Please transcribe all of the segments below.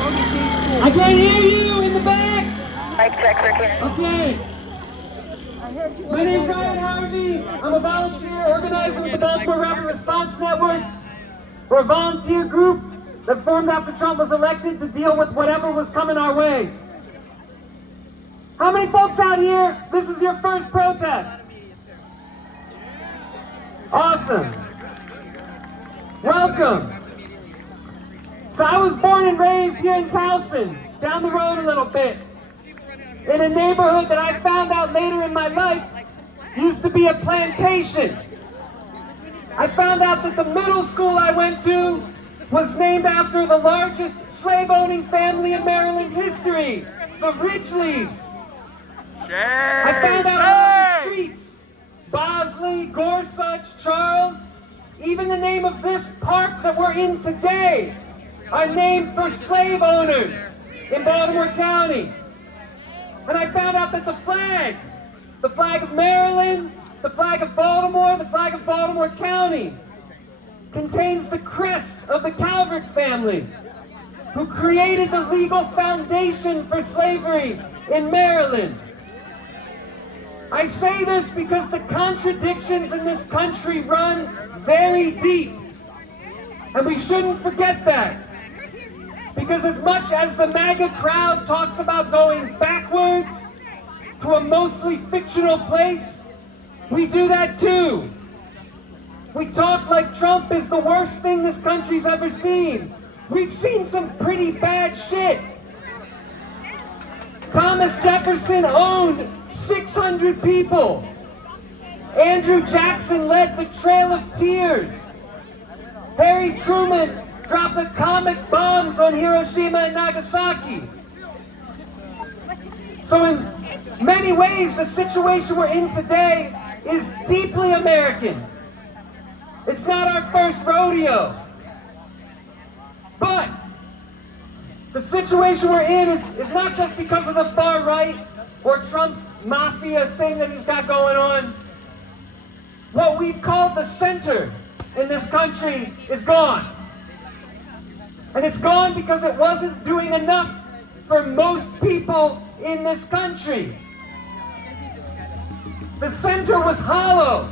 I can't hear you in the back. Okay. My name's Harvey. I'm a volunteer organizer with the Baltimore Rapid Response Network. We're a volunteer group that formed after Trump was elected to deal with whatever was coming our way. How many folks out here, this is your first protest? Awesome. Welcome. So I was born and raised here in Towson, down the road a little bit, in a neighborhood that I found out later in my life used to be a plantation. I found out that the middle school I went to was named after the largest slave-owning family in Maryland history, the Ridgeleys. I found out on the streets, Bosley, Gorsuch, Charles, even the name of this park that we're in today are names for slave owners in Baltimore County. And I found out that the flag of Maryland, the flag of Baltimore, the flag of Baltimore County contains the crest of the Calvert family, who created the legal foundation for slavery in Maryland. I say this because the contradictions in this country run very deep. And we shouldn't forget that. Because as much as the MAGA crowd talks about going backwards to a mostly fictional place, we do that too. We talk like Trump is the worst thing this country's ever seen. We've seen some pretty bad shit. Thomas Jefferson owned 600 people. Andrew Jackson led the Trail of Tears. Harry Truman dropped atomic bombs on Hiroshima and Nagasaki. So in many ways, the situation we're in today is deeply American. It's not our first rodeo. But the situation we're in is not just because of the far right or Trump's mafia thing that he's got going on. What we've called the center in this country is gone. And it's gone because it wasn't doing enough for most people in this country. The center was hollow,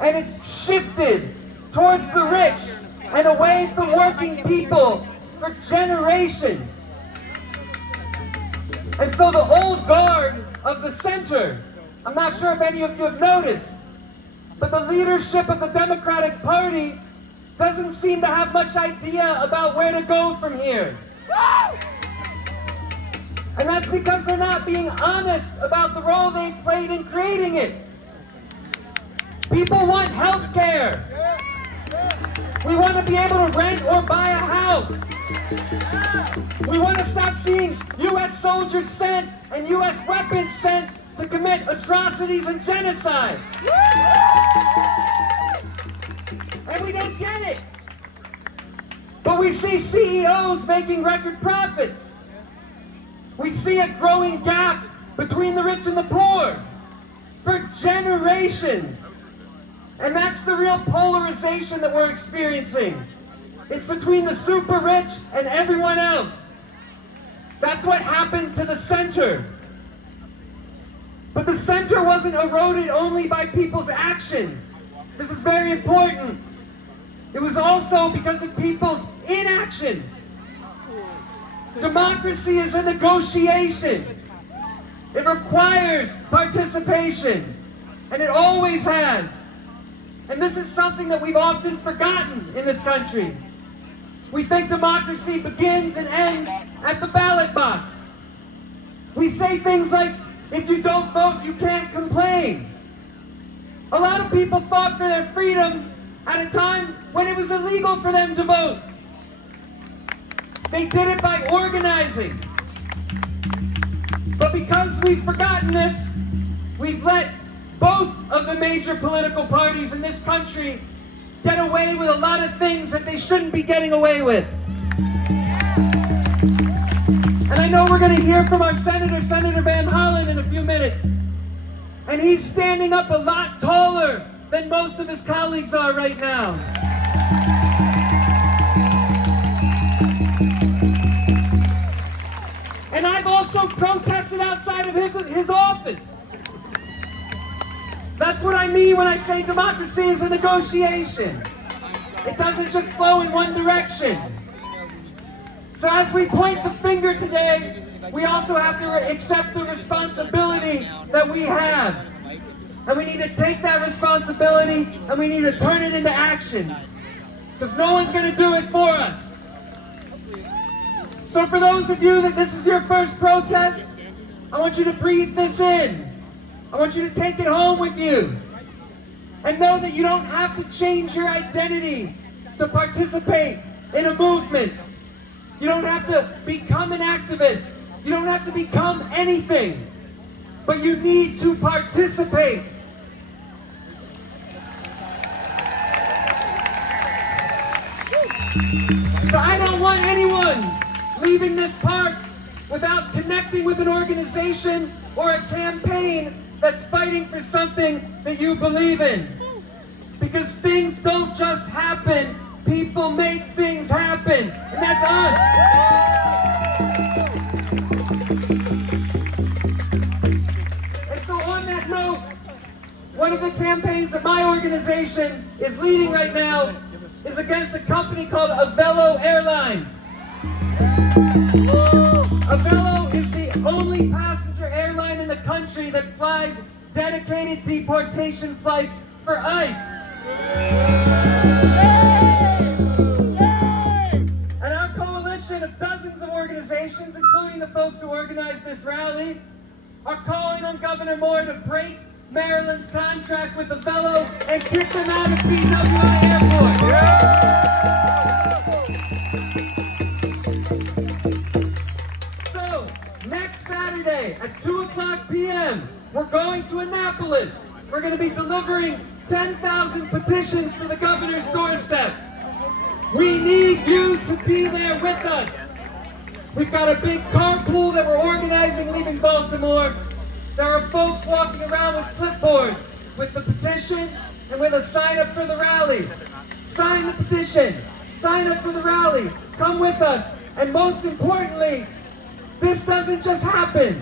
and it's shifted towards the rich and away from working people for generations. And so the old guard of the center, I'm not sure if any of you have noticed, but the leadership of the Democratic Party doesn't seem to have much idea about where to go from here. And that's because they're not being honest about the role they've played in creating it. People want health care. We want to be able to rent or buy a house. We want to stop seeing U.S. soldiers sent and U.S. weapons sent to commit atrocities and genocide. And we don't get it. But we see CEOs making record profits. We see a growing gap between the rich and the poor for generations. And that's the real polarization that we're experiencing. It's between the super rich and everyone else. That's what happened to the center. But the center wasn't eroded only by people's actions. This is very important. It was also because of people's inactions. Democracy is a negotiation. It requires participation, and it always has. And this is something that we've often forgotten in this country. We think democracy begins and ends at the ballot box. We say things like, if you don't vote, you can't complain. A lot of people fought for their freedom at a time when it was illegal for them to vote. They did it by organizing. But because we've forgotten this, we've let both of the major political parties in this country get away with a lot of things that they shouldn't be getting away with. And I know we're going to hear from our Senator Van Hollen, in a few minutes. And he's standing up a lot taller than most of his colleagues are right now. protested outside of his office. That's what I mean when I say democracy is a negotiation. It doesn't just flow in one direction. So as we point the finger today, we also have to accept the responsibility that we have. And we need to take that responsibility and we need to turn it into action. Because no one's going to do it for us. So for those of you that this is your first protest, I want you to breathe this in. I want you to take it home with you. And know that you don't have to change your identity to participate in a movement. You don't have to become an activist. You don't have to become anything. But you need to participate. So I don't want anyone leaving this park without connecting with an organization or a campaign that's fighting for something that you believe in. Because things don't just happen, people make things happen, and that's us. And so on that note, one of the campaigns that my organization is leading right now is against a company called Avelo Airlines. Avelo is the only passenger airline in the country that flies dedicated deportation flights for ICE. And our coalition of dozens of organizations, including the folks who organized this rally, are calling on Governor Moore to break Maryland's contract with Avelo and kick them out of BWI Airport. So, next Saturday at 2:00 p.m., we're going to Annapolis. We're going to be delivering 10,000 petitions to the governor's doorstep. We need you to be there with us. We've got a big carpool that we're organizing leaving Baltimore. There are folks walking around with clipboards, with the petition, and with a sign up for the rally. Sign the petition. Sign up for the rally. Come with us. And most importantly, this doesn't just happen.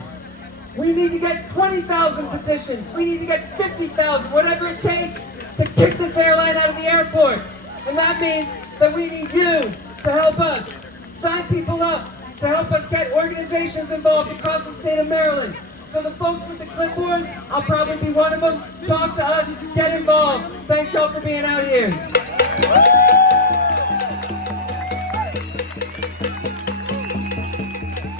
We need to get 20,000 petitions. We need to get 50,000, whatever it takes to kick this airline out of the airport. And that means that we need you to help us. Sign people up to help us get organizations involved across the state of Maryland. So the folks with the clipboards, I'll probably be one of them. Talk to us, get involved. Thanks y'all for being out here.